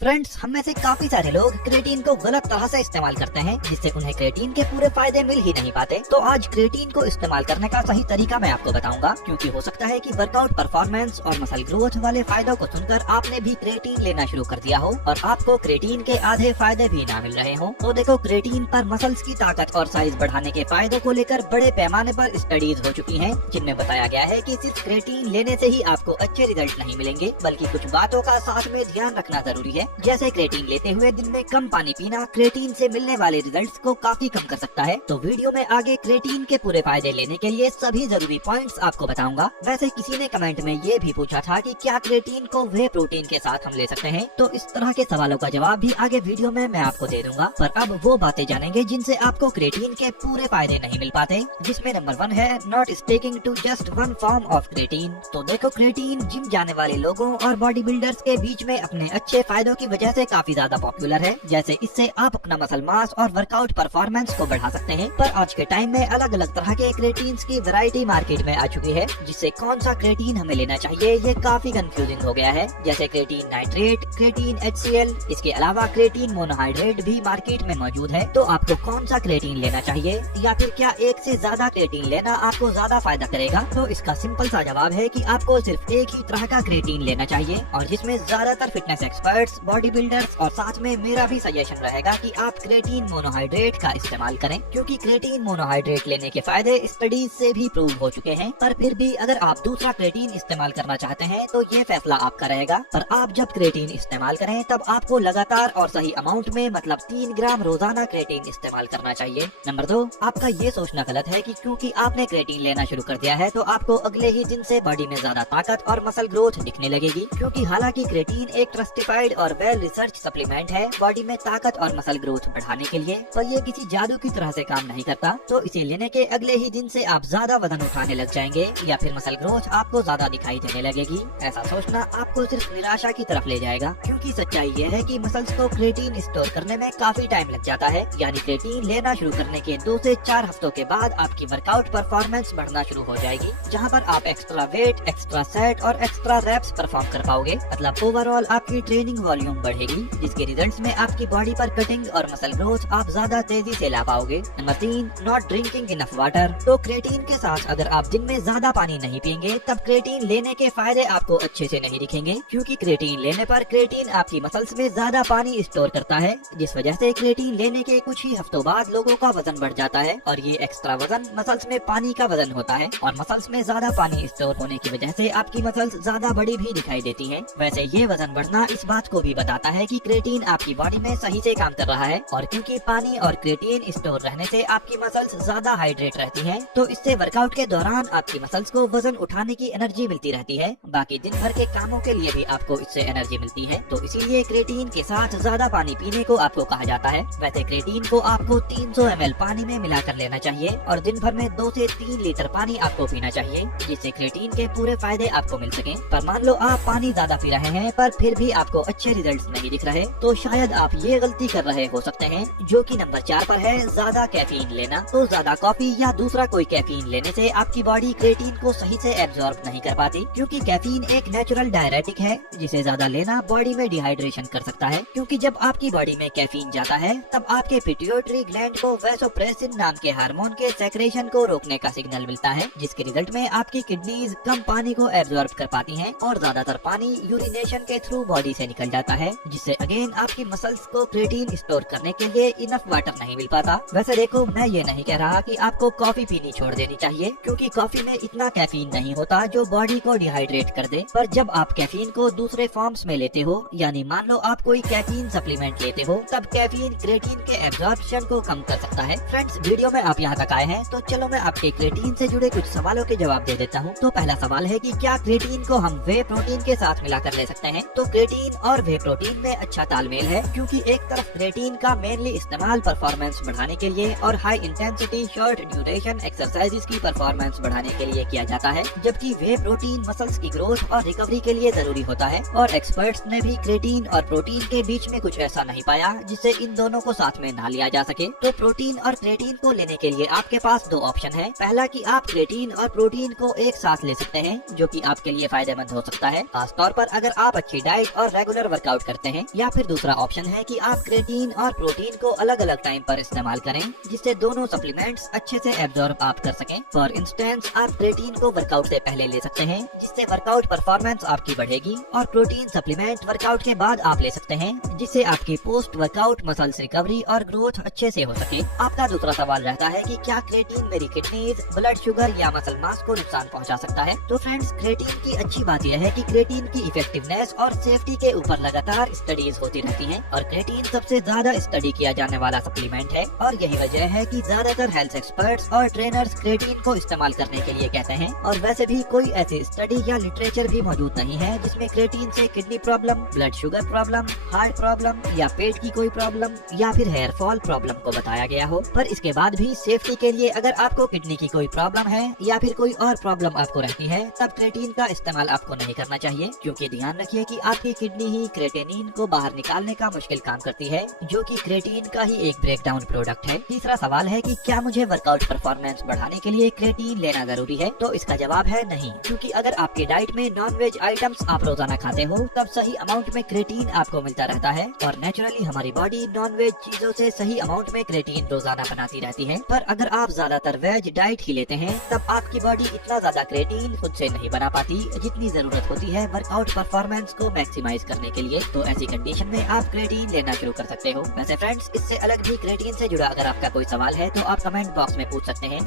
Friends, हम में से काफी सारे लोग क्रेटीन को गलत तरह से इस्तेमाल करते हैं, जिससे उन्हें क्रेटीन के पूरे फायदे मिल ही नहीं पाते। तो आज क्रेटीन को इस्तेमाल करने का सही तरीका मैं आपको बताऊंगा, क्योंकि हो सकता है कि वर्कआउट परफॉर्मेंस और मसल ग्रोथ वाले फायदों को सुनकर आपने भी क्रेटीन लेना शुरू कर दिया हो और आपको क्रेटीन के आधे फायदे भी ना मिल रहे हो। तो देखो, क्रेटीन पर मसल्स की ताकत और साइज बढ़ाने के फायदों को लेकर बड़े पैमाने पर स्टडीज हो चुकी हैं, जिनमें बताया गया है कि सिर्फ क्रेटीन लेने से ही आपको अच्छे रिजल्ट नहीं मिलेंगे, बल्कि कुछ बातों का साथ में ध्यान रखना जरूरी है। जैसे क्रेटीन लेते हुए दिन में कम पानी पीना क्रेटीन से मिलने वाले रिजल्ट्स को काफी कम कर सकता है। तो वीडियो में आगे क्रेटीन के पूरे फायदे लेने के लिए सभी जरूरी पॉइंट्स आपको बताऊंगा। वैसे किसी ने कमेंट में ये भी पूछा था कि क्या क्रेटीन को वे प्रोटीन के साथ हम ले सकते हैं, तो इस तरह के सवालों का जवाब भी आगे वीडियो में मैं आपको दे दूंगा। पर अब वो बातें जानेंगे जिनसे आपको क्रेटीन के पूरे फायदे नहीं मिल पाते, जिसमें नंबर 1 है not sticking to just one form of creatine. तो देखो, क्रेटीन जिम जाने वाले लोगों और बॉडी बिल्डर्स के बीच में अपने अच्छे फायदों की वजह से काफी ज्यादा पॉपुलर है। जैसे इससे आप अपना मसल मास और वर्कआउट परफॉर्मेंस को बढ़ा सकते हैं। पर आज के टाइम में अलग अलग तरह के क्रेटीन्स की वैरायटी मार्केट में आ चुकी है, जिससे कौन सा क्रेटीन हमें लेना चाहिए ये काफी कंफ्यूजिंग हो गया है। जैसे क्रेटीन नाइट्रेट, क्रेटीन HCl, इसके अलावा क्रेटीन मोनोहाइड्रेट भी मार्केट में मौजूद है। तो आपको कौन सा क्रेटीन लेना चाहिए, या फिर क्या एक से ज्यादा क्रेटीन लेना आपको ज्यादा फायदा करेगा? तो इसका सिंपल सा जवाब है कि आपको सिर्फ एक ही तरह का क्रेटीन लेना चाहिए, और जिसमें ज्यादातर फिटनेस एक्सपर्ट्स, बॉडी बिल्डर्स और साथ में मेरा भी सजेशन रहेगा कि आप क्रेटीन मोनोहाइड्रेट का इस्तेमाल करें, क्योंकि क्रेटीन मोनोहाइड्रेट लेने के फायदे स्टडीज से भी प्रूव हो चुके हैं। पर फिर भी अगर आप दूसरा क्रेटीन इस्तेमाल करना चाहते हैं तो ये फैसला आपका रहेगा। पर आप जब क्रेटीन इस्तेमाल करें तब आपको लगातार और सही अमाउंट में, मतलब 3 ग्राम रोजाना क्रेटीन इस्तेमाल करना चाहिए। नंबर 2, आपका ये सोचना गलत है कि क्योंकि आपने क्रेटीन लेना शुरू कर दिया है तो आपको अगले ही दिन से बॉडी में ज्यादा ताकत और मसल ग्रोथ दिखने लगेगी, क्योंकि हालांकि क्रेटीन एक ट्रस्टिफाइड और वेल रिसर्च सप्लीमेंट है बॉडी में ताकत और मसल ग्रोथ बढ़ाने के लिए, पर ये किसी जादू की तरह से काम नहीं करता। तो इसे लेने के अगले ही दिन से आप ज्यादा वजन उठाने लग जाएंगे या फिर मसल ग्रोथ आपको ज्यादा दिखाई देने लगेगी। ऐसा सोचना आपको सिर्फ निराशा की तरफ ले जाएगा, क्योंकि सच्चाई ये है कि मसल्स को क्रेटीन स्टोर करने में काफी टाइम लग जाता है। यानी क्रेटीन लेना शुरू करने के 2 से 4 हफ्तों के बाद आपकी वर्कआउट परफॉर्मेंस बढ़ना शुरू हो जाएगी, जहाँ पर आप एक्स्ट्रा वेट, एक्स्ट्रा सेट और एक्स्ट्रा रेप्स परफॉर्म कर पाओगे। मतलब ओवरऑल आपकी ट्रेनिंग वॉल्यूम बढ़ेगी, जिसके रिजल्ट्स में आपकी बॉडी पर कटिंग और मसल ग्रोथ आप ज्यादा तेजी से ला पाओगे। Number 3, not drinking enough water. तो क्रेटीन के साथ अगर आप दिन में ज्यादा पानी नहीं पियेंगे तब क्रेटीन लेने के फायदे आपको अच्छे से नहीं दिखेंगे, क्योंकि क्रेटीन लेने पर क्रेटीन आपकी मसल्स में ज्यादा पानी स्टोर करता है, जिस वजह से क्रेटीन लेने के कुछ ही हफ्तों बाद लोगों का वजन बढ़ जाता है। और ये एक्स्ट्रा वजन मसल्स में पानी का वजन होता है, और मसल्स में ज्यादा पानी स्टोर होने की वजह से आपकी मसल्स ज्यादा बड़ी भी दिखाई देती है। वैसे ये वजन बढ़ना इस बात को भी बताता है कि क्रेटीन आपकी बॉडी में सही से काम कर रहा है, और क्योंकि पानी और क्रेटीन स्टोर रहने से आपकी मसल्स ज्यादा हाइड्रेट रहती हैं, तो इससे वर्कआउट के दौरान आपकी मसल्स को वजन उठाने की एनर्जी मिलती रहती है। बाकी दिन भर के कामों के लिए भी आपको इससे एनर्जी मिलती है, तो इसीलिए क्रेटीन के साथ ज्यादा पानी पीने को आपको कहा जाता है। वैसे क्रेटीन को आपको 300 ml पानी में मिलाकर लेना चाहिए, और दिन भर में 2 से 3 लीटर पानी आपको पीना चाहिए, जिससे क्रेटीन के पूरे फायदे आपको मिल सके। पर मान लो आप पानी ज्यादा पी रहे हैं पर फिर भी आपको अच्छे रिजल्ट नहीं दिख रहे, तो शायद आप ये गलती कर रहे हो सकते हैं, जो कि नंबर 4 पर है, ज्यादा कैफीन लेना। तो ज्यादा कॉफी या दूसरा कोई कैफीन लेने से आपकी बॉडी क्रेटीन को सही से एब्जॉर्ब नहीं कर पाती, क्योंकि कैफीन एक नेचुरल डायरेटिक है, जिसे ज्यादा लेना बॉडी में डिहाइड्रेशन कर सकता है। क्योंकि जब आपकी बॉडी में कैफीन जाता है तब आपके पिट्यूटरी ग्लैंड को वैसोप्रेसिन नाम के हार्मोन के सेक्रेशन को रोकने का सिग्नल मिलता है, जिसके रिजल्ट में आपकी किडनीज कम पानी को एब्जॉर्ब कर पाती हैं, और ज्यादातर पानी यूरिनेशन के थ्रू बॉडी से निकल जाता है, जिससे अगेन आपकी मसल्स को क्रेटीन स्टोर करने के लिए इनफ वाटर नहीं मिल पाता। वैसे देखो, मैं ये नहीं कह रहा कि आपको कॉफी पीनी छोड़ देनी चाहिए, क्योंकि कॉफी में इतना कैफीन नहीं होता जो बॉडी को डिहाइड्रेट कर दे। पर जब आप कैफीन को दूसरे फॉर्म्स में लेते हो, यानी मान लो आप कोई कैफीन सप्लीमेंट लेते हो, तब कैफीन क्रेटीन के एब्जॉर्प्शन को कम कर सकता है। फ्रेंड्स, वीडियो में आप यहाँ तक आए हैं तो चलो मैं आपके क्रेटीन से जुड़े कुछ सवालों के जवाब दे देता हूँ। तो पहला सवाल है कि क्या क्रेटीन को हम वे प्रोटीन के साथ मिलाकर ले सकते हैं? तो क्रेटीन और वे प्रोटीन में अच्छा तालमेल है, क्योंकि एक तरफ क्रेटीन का मेनली इस्तेमाल परफॉर्मेंस बढ़ाने के लिए और high intensity short duration exercises की परफॉर्मेंस बढ़ाने के लिए किया जाता है, जबकि वे प्रोटीन मसल्स की ग्रोथ और रिकवरी के लिए जरूरी होता है। और एक्सपर्ट्स ने भी क्रेटीन और प्रोटीन के बीच में कुछ ऐसा नहीं पाया जिससे इन दोनों को साथ में ना लिया जा सके। तो प्रोटीन और क्रेटीन को लेने के लिए आपके पास 2 ऑप्शन है। पहला कि आप क्रेटीन और प्रोटीन को एक साथ ले सकते हैं, जो कि आपके लिए फायदेमंद हो सकता है, खासतौर पर अगर आप अच्छी डाइट और रेगुलर वर्कआउट वर्कआउट करते हैं, या फिर दूसरा ऑप्शन है कि आप क्रेटीन और प्रोटीन को अलग अलग टाइम पर इस्तेमाल करें, जिससे दोनों सप्लीमेंट्स अच्छे से एब्जॉर्ब आप कर सकें। फॉर इंस्टेंस, आप क्रेटीन को वर्कआउट से पहले ले सकते हैं, जिससे वर्कआउट परफॉर्मेंस आपकी बढ़ेगी, और प्रोटीन सप्लीमेंट वर्कआउट के बाद आप ले सकते हैं, जिससे आपकी पोस्ट वर्कआउट मसल्स रिकवरी और ग्रोथ अच्छे से हो सके। आपका दूसरा सवाल रहता है कि क्या क्रेटीन मेरी किडनीज, ब्लड शुगर या मसल मास को नुकसान पहुंचा सकता है? तो फ्रेंड्स, क्रेटीन की अच्छी बात यह है कि क्रेटीन की इफेक्टिवनेस और सेफ्टी के ऊपर लगातार स्टडीज होती रहती हैं, और क्रेटीन सबसे ज्यादा स्टडी किया जाने वाला सप्लीमेंट है, और यही वजह है कि ज्यादातर हेल्थ एक्सपर्ट्स और ट्रेनर्स क्रेटीन को इस्तेमाल करने के लिए कहते हैं। और वैसे भी कोई ऐसी स्टडी या लिटरेचर भी मौजूद नहीं है जिसमें क्रेटीन से kidney problem, blood sugar problem, heart problem या पेट की कोई प्रॉब्लम या फिर हेयर फॉल प्रॉब्लम को बताया गया हो। पर इसके बाद भी सेफ्टी के लिए अगर आपको किडनी की कोई प्रॉब्लम है या फिर कोई और प्रॉब्लम आपको रहती है, तब क्रेटीन का इस्तेमाल आपको नहीं करना चाहिए, क्योंकि ध्यान रखिए कि आपकी किडनी ही क्रेटेनिन को बाहर निकालने का मुश्किल काम करती है, जो कि क्रेटीन का ही एक ब्रेकडाउन प्रोडक्ट है। तीसरा सवाल है कि क्या मुझे वर्कआउट परफॉर्मेंस बढ़ाने के लिए क्रेटीन लेना जरूरी है? तो इसका जवाब है नहीं, क्योंकि अगर आपकी डाइट में नॉन वेज आइटम्स आप रोजाना खाते हो, तब सही अमाउंट में क्रेटीन आपको मिलता रहता है, और नेचुरली हमारी बॉडी नॉन वेज चीजों से सही अमाउंट में क्रेटीन रोजाना बनाती रहती है। पर अगर आप ज्यादातर वेज डाइट ही लेते हैं, तब आपकी बॉडी इतना ज्यादा क्रेटीन खुद से नहीं बना पाती जितनी जरूरत होती है वर्कआउट परफॉर्मेंस को मैक्सिमाइज करने के लिए। तो ऐसी कंडीशन में आप क्रेटीन लेना शुरू कर सकते हो। वैसे फ्रेंड्स, इससे अलग भी क्रेटीन से जुड़ा अगर आपका कोई सवाल है तो आप कमेंट बॉक्स में पूछ सकते हैं।